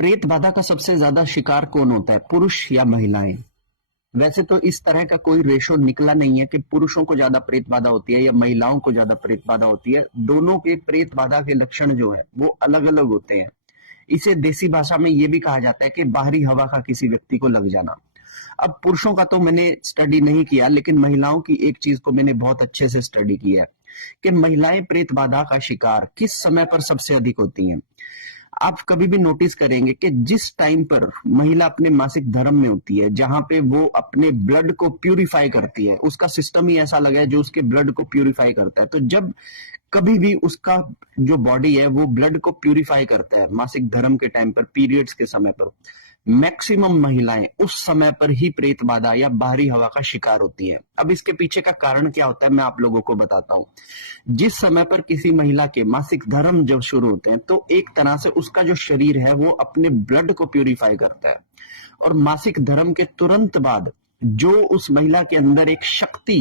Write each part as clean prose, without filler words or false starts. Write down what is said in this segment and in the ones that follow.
प्रेत बाधा का सबसे ज्यादा शिकार कौन होता है, पुरुष या महिलाएं? वैसे तो इस तरह का कोई रेशो निकला नहीं है कि पुरुषों को ज्यादा प्रेत बाधा होती है या महिलाओं को ज्यादा प्रेत बाधा होती है। दोनों के प्रेत बाधा के लक्षण जो है वो अलग अलग होते हैं। इसे देसी भाषा में ये भी कहा जाता है कि बाहरी हवा का किसी व्यक्ति को लग जाना। अब पुरुषों का तो मैंने स्टडी नहीं किया, लेकिन महिलाओं की एक चीज को मैंने बहुत अच्छे से स्टडी किया है कि महिलाएं प्रेत बाधा का शिकार किस समय पर सबसे अधिक होती हैं। आप कभी भी नोटिस करेंगे कि जिस टाइम पर महिला अपने मासिक धर्म में होती है, जहां पे वो अपने ब्लड को प्यूरिफाई करती है, उसका सिस्टम ही ऐसा लगा है जो उसके ब्लड को प्यूरिफाई करता है। तो जब कभी भी उसका जो बॉडी है वो ब्लड को प्यूरिफाई करता है मासिक धर्म के टाइम पर, पीरियड्स के समय पर, मैक्सिमम महिलाएं उस समय पर ही प्रेत बाधा या बाहरी हवा का शिकार होती है। अब इसके पीछे का कारण क्या होता है मैं आप लोगों को बताता हूं। जिस समय पर किसी महिला के मासिक धर्म जब शुरू होते हैं तो एक तरह से उसका जो शरीर है वो अपने ब्लड को प्यूरिफाई करता है, और मासिक धर्म के तुरंत बाद जो उस महिला के अंदर एक शक्ति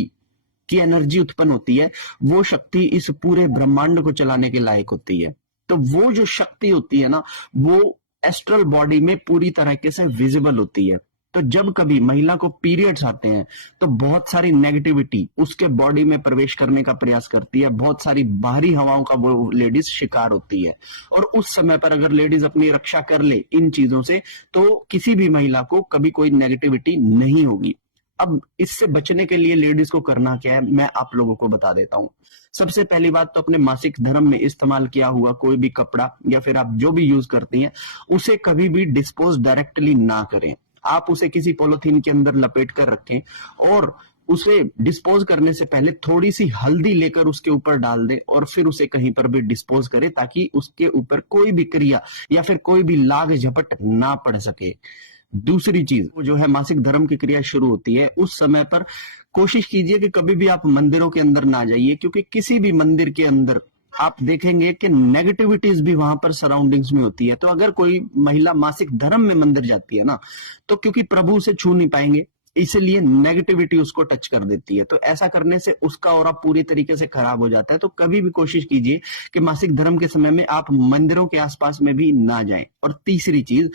की एनर्जी उत्पन्न होती है, वो शक्ति इस पूरे ब्रह्मांड को चलाने के लायक होती है। तो वो जो शक्ति होती है ना, वो एस्ट्रल बॉडी में पूरी तरीके से विजिबल होती है। तो जब कभी महिला को पीरियड्स आते हैं तो बहुत सारी नेगेटिविटी उसके बॉडी में प्रवेश करने का प्रयास करती है, बहुत सारी बाहरी हवाओं का वो लेडीज शिकार होती है। और उस समय पर अगर लेडीज अपनी रक्षा कर ले इन चीजों से तो किसी भी महिला को कभी कोई नेगेटिविटी नहीं होगी। अब इससे बचने के लिए लेडीज को करना क्या है मैं आप लोगों को बता देता हूं। सबसे पहली बात तो अपने मासिक धर्म में इस्तेमाल किया हुआ कोई भी कपड़ा या फिर आप जो भी यूज करती हैं उसे कभी भी डिस्पोज डायरेक्टली ना करें। आप उसे किसी पॉलिथीन के अंदर लपेट कर रखें और उसे डिस्पोज करने से पहले थोड़ी सी हल्दी लेकर उसके ऊपर डाल दें और फिर उसे कहीं पर भी डिस्पोज करें, ताकि उसके ऊपर कोई भी क्रिया या फिर कोई भी लाग झपट ना पड़ सके। दूसरी चीज जो है, मासिक धर्म की क्रिया शुरू होती है उस समय पर कोशिश कीजिए कि कभी भी आप मंदिरों के अंदर ना जाइए, क्योंकि किसी भी मंदिर के अंदर आप देखेंगे कि नेगेटिविटीज भी वहां पर सराउंडिंग्स में होती है। तो अगर कोई महिला मासिक धर्म में मंदिर जाती है ना, तो क्योंकि प्रभु उसे छू नहीं पाएंगे इसलिए नेगेटिविटी उसको टच कर देती है, तो ऐसा करने से उसका ऑरा पूरी तरीके से खराब हो जाता है। तो कभी भी कोशिश कीजिए कि मासिक धर्म के समय में आप मंदिरों के आसपास में भी ना जाएं। और तीसरी चीज,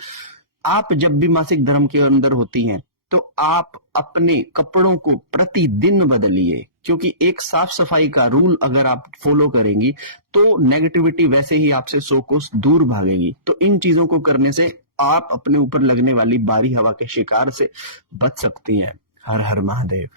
आप जब भी मासिक धर्म के अंदर होती हैं तो आप अपने कपड़ों को प्रतिदिन बदलिए, क्योंकि एक साफ सफाई का रूल अगर आप फॉलो करेंगी तो नेगेटिविटी वैसे ही आपसे 100 कोस दूर भागेगी। तो इन चीजों को करने से आप अपने ऊपर लगने वाली बाहरी हवा के शिकार से बच सकती हैं। हर हर महादेव।